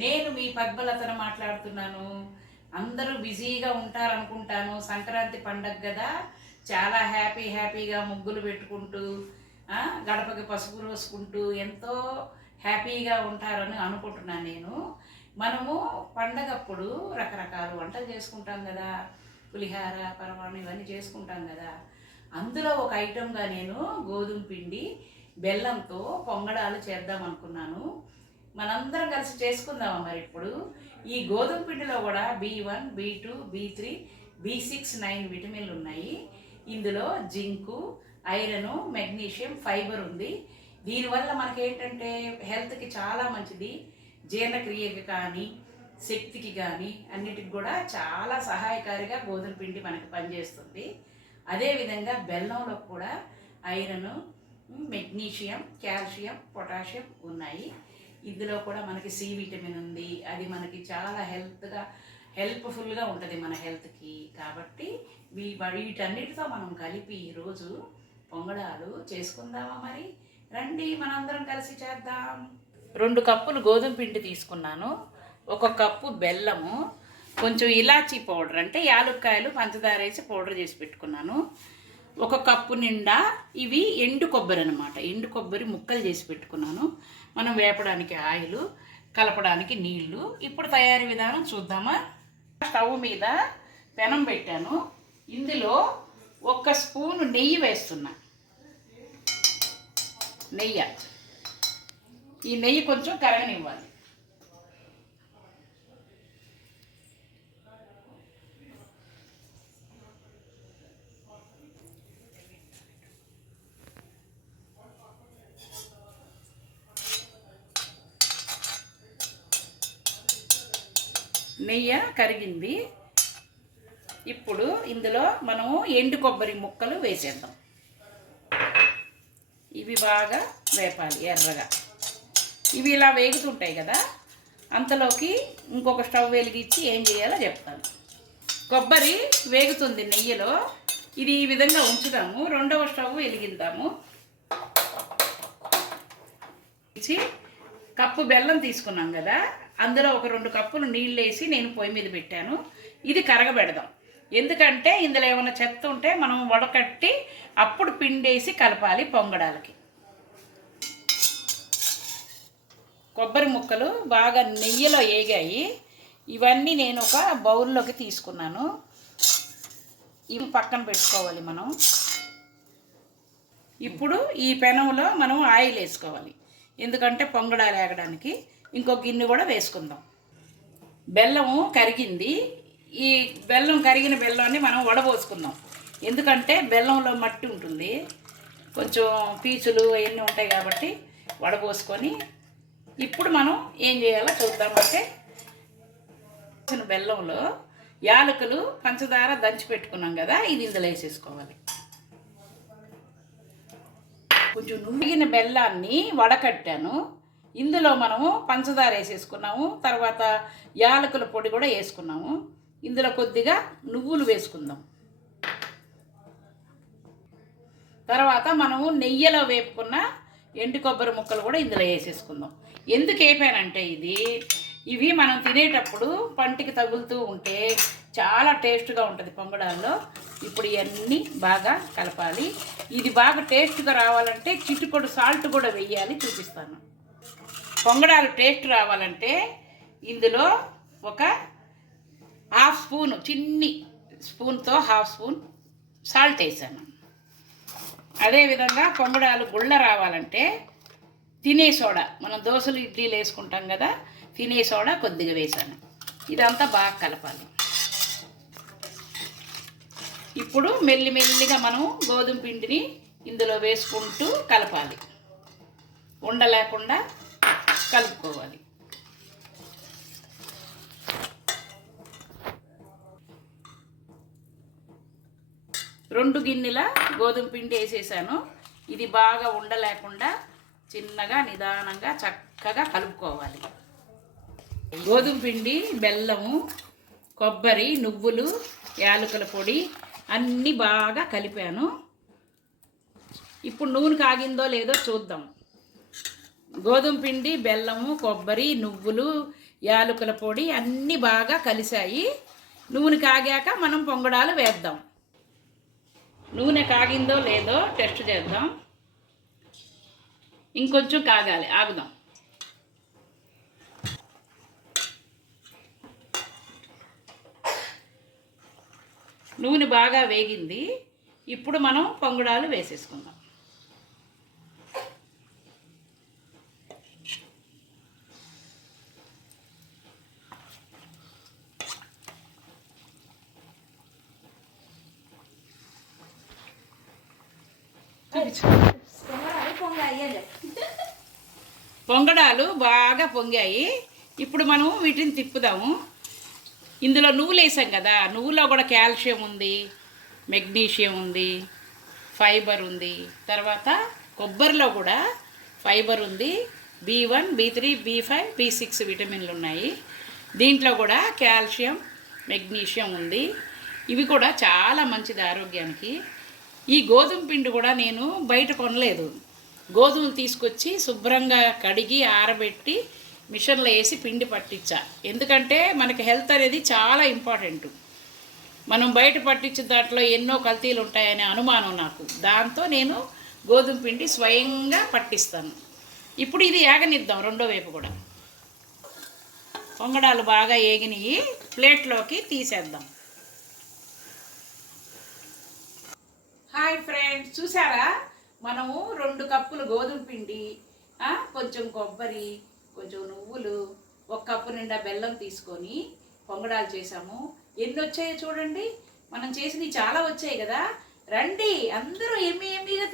నేను మీ పద్మలతను మాట్లాడుతున్నాను. అందరూ బిజీగా ఉంటారనుకుంటాను. సంక్రాంతి పండగ కదా, చాలా హ్యాపీగా ముగ్గులు పెట్టుకుంటూ గడపకి పసుపు రోసుకుంటూ ఎంతో హ్యాపీగా ఉంటారని అనుకుంటున్నాను నేను. మనము పండగప్పుడు రకరకాల వంటలు చేసుకుంటాం కదా, పులిహార, పరమాన్నం ఇవన్నీ చేసుకుంటాం కదా. అందులో ఒక ఐటెంగా నేను గోధుమ పిండి బెల్లంతో పొంగడాలు చేద్దాం అనుకున్నాను. మనందరం కలిసి చేసుకుందామా మరి. ఇప్పుడు ఈ గోధుమ పిండిలో కూడా B1, B2, B3, B6, 9 విటమిన్లు ఉన్నాయి. ఇందులో జింకు, ఐరన్, మెగ్నీషియం, ఫైబర్ ఉంది. దీనివల్ల మనకేంటంటే హెల్త్కి చాలా మంచిది. జీర్ణక్రియకి కానీ శక్తికి కానీ అన్నిటికి కూడా చాలా సహాయకారిగా గోధుమ పిండి మనకి పనిచేస్తుంది. అదేవిధంగా బెల్లంలో కూడా ఐరన్, మెగ్నీషియం, కాల్షియం, పొటాషియం ఉన్నాయి. ఇందులో కూడా మనకి సి విటమిన్ ఉంది. అది మనకి చాలా హెల్ప్ఫుల్గా ఉంటుంది మన హెల్త్కి. కాబట్టి వీటన్నిటితో మనం కలిపి ఈరోజు పొంగడాలు చేసుకుందామా మరి. రండి మనందరం కలిసి చేద్దాం. 2 కప్పులు గోధుమ పిండి తీసుకున్నాను. 1 కప్పు బెల్లము, కొంచెం ఇలాచీ పౌడర్ అంటే యాలుక్కాయలు, పంచదార వేసి పౌడర్ చేసి పెట్టుకున్నాను. 1 కప్పు నిండా ఇవి ఎండు కొబ్బరి అనమాట. ఎండు కొబ్బరి ముక్కలు చేసి పెట్టుకున్నాను. మనం వేపడానికి ఆయిల్, కలపడానికి నీళ్లు. ఇప్పుడు తయారీ విధానం చూద్దామా. స్టవ్ మీద పెనం పెట్టాను. ఇందులో 1 స్పూను నెయ్యి వేస్తున్నా. ఈ నెయ్యి కొంచెం కరగనివ్వాలి. నెయ్యి కరిగింది. ఇప్పుడు ఇందులో మనము ఎండు కొబ్బరి ముక్కలు వేసేద్దాం. ఇవి బాగా వేపాలి ఎర్రగా. ఇవి ఇలా వేగుతుంటాయి కదా, అంతలోకి ఇంకొక స్టవ్ వెలిగించి ఏం చేయాలో చెప్తాను. కొబ్బరి వేగుతుంది నెయ్యిలో. ఇది ఈ విధంగా ఉంచుదాము. 2వ స్టవ్ వెలిగిద్దాము. కప్పు బెల్లం తీసుకున్నాం కదా, అందులో ఒక 2 కప్పులు నీళ్ళు వేసి నేను పొయ్యి మీద పెట్టాను. ఇది కరగబెడదాం. ఎందుకంటే ఇందులో ఏమైనా చెత్త ఉంటే మనం వడకట్టి అప్పుడు పిండేసి కలపాలి పొంగడాలకి. కొబ్బరి ముక్కలు బాగా నెయ్యిలో వేగాయి. ఇవన్నీ నేను ఒక బౌల్లోకి తీసుకున్నాను. ఇవి పక్కన పెట్టుకోవాలి మనం. ఇప్పుడు ఈ పెనంలో మనం ఆయిల్ వేసుకోవాలి. ఎందుకంటే పొంగడాలు వేగడానికి. ఇంకో గిన్నె కూడా వేసుకుందాం. బెల్లము కరిగింది. ఈ కరిగిన బెల్లాన్ని మనం వడబోసుకుందాం. ఎందుకంటే బెల్లంలో మట్టి ఉంటుంది, కొంచెం పీచులు అవన్నీ ఉంటాయి కాబట్టి వడబోసుకొని ఇప్పుడు మనం ఏం చేయాలో చూద్దామంటే, బెల్లంలో యాలకులు, పంచదార దంచి పెట్టుకున్నాం కదా, ఇది ఇందులో వేసేసుకోవాలి. కొంచెం నురిగిన బెల్లాన్ని వడకట్టాను. ఇందులో మనము పంచదార వేసేసుకున్నాము. తర్వాత యాలకుల పొడి కూడా వేసుకున్నాము. ఇందులో కొద్దిగా నువ్వులు వేసుకుందాం. తర్వాత మనము నెయ్యిలో వేపుకున్న ఎండు కొబ్బరి ముక్కలు కూడా ఇందులో వేసేసుకుందాం. ఎందుకు వేపానంటే ఇవి మనం తినేటప్పుడు పంటికి తగులుతూ ఉంటే చాలా టేస్ట్గా ఉంటుంది పొంగడాల్లో. ఇప్పుడు ఇవన్నీ బాగా కలపాలి. ఇది బాగా టేస్ట్గా రావాలంటే చిటికొడు సాల్ట్ కూడా వేయాలి, చూపిస్తాను. పొంగడాలు టేస్ట్ రావాలంటే ఇందులో ఒక 1/2 స్పూను, చిన్ని స్పూన్తో 1/2 స్పూన్ సాల్ట్ వేసాను. అదేవిధంగా పొంగడాలు గుళ్ళ రావాలంటే తినే సోడా, మనం దోశలు ఇడ్లీలు వేసుకుంటాం కదా, తినే సోడా కొద్దిగా వేసాను. ఇదంతా బాగా కలపాలి. ఇప్పుడు మెల్లిమెల్లిగా మనం గోధుమ పిండిని ఇందులో వేసుకుంటూ కలపాలి. ఉండలేకుండా కలుపుకోవాలి. రెండు గిన్నెల గోధుమ పిండి వేసేసాను. ఇది బాగా ఉండలేకుండా చిన్నగా నిదానంగా చక్కగా కలుపుకోవాలి. గోధుమ పిండి, బెల్లము, కొబ్బరి, నువ్వులు, యాలకుల పొడి అన్నీ బాగా కలిపాను. ఇప్పుడు నూనె కాగిందో లేదో చూద్దాం. గోధుమ పిండి, బెల్లము, కొబ్బరి, నువ్వులు, యాలకుల పొడి అన్నీ బాగా కలిసాయి. నూనె కాగాక మనం పొంగడాలు వేద్దాం. నూనె కాగిందో లేదో టెస్ట్ చేద్దాం. ఇంకొంచెం కాగాలి, ఆగుదాం. నూనె బాగా వేగింది. ఇప్పుడు మనం పొంగడాలు వేసేసుకుందాం. పొంగడాలు బాగా పొంగాయి. ఇప్పుడు మనం వీటిని తిప్పుదాము. ఇందులో నువ్వులు వేసాం కదా, నువ్వులో కూడా కాల్షియం ఉంది, మెగ్నీషియం ఉంది, ఫైబర్ ఉంది. తర్వాత కొబ్బరిలో కూడా ఫైబర్ ఉంది, B1, B3, B5, B6 విటమిన్లు ఉన్నాయి. దీంట్లో కూడా కాల్షియం, మెగ్నీషియం ఉంది. ఇవి కూడా చాలా మంచిది ఆరోగ్యానికి. ఈ గోధుమ పిండి కూడా నేను బయట కొనలేదు. గోధుమలు తీసుకొచ్చి శుభ్రంగా కడిగి ఆరబెట్టి మిషన్లో వేసి పిండి పట్టించా. ఎందుకంటే మనకి హెల్త్ అనేది చాలా ఇంపార్టెంట్. మనం బయట పట్టించిన దాంట్లో ఎన్నో కల్తీలు ఉంటాయనే అనుమానం నాకు. దాంతో నేను గోధుమ పిండి స్వయంగా పట్టిస్తాను. ఇప్పుడు ఇది ఏగనిద్దాం రెండో వైపు కూడా. పొంగడాలు బాగా ఏగినాయి, ప్లేట్లోకి తీసేద్దాం. హాయ్ ఫ్రెండ్స్, చూసారా? మనము 2 కప్పులు గోధుమ పిండి, కొంచెం కొబ్బరి, కొంచెం నువ్వులు, 1 కప్పు నిండా బెల్లం తీసుకొని పొంగడాలు చేసాము. ఎన్ని వచ్చాయో చూడండి. మనం చేసినవి చాలా వచ్చాయి కదా. రండి అందరూ ఎమ్మి ఎమ్మిగా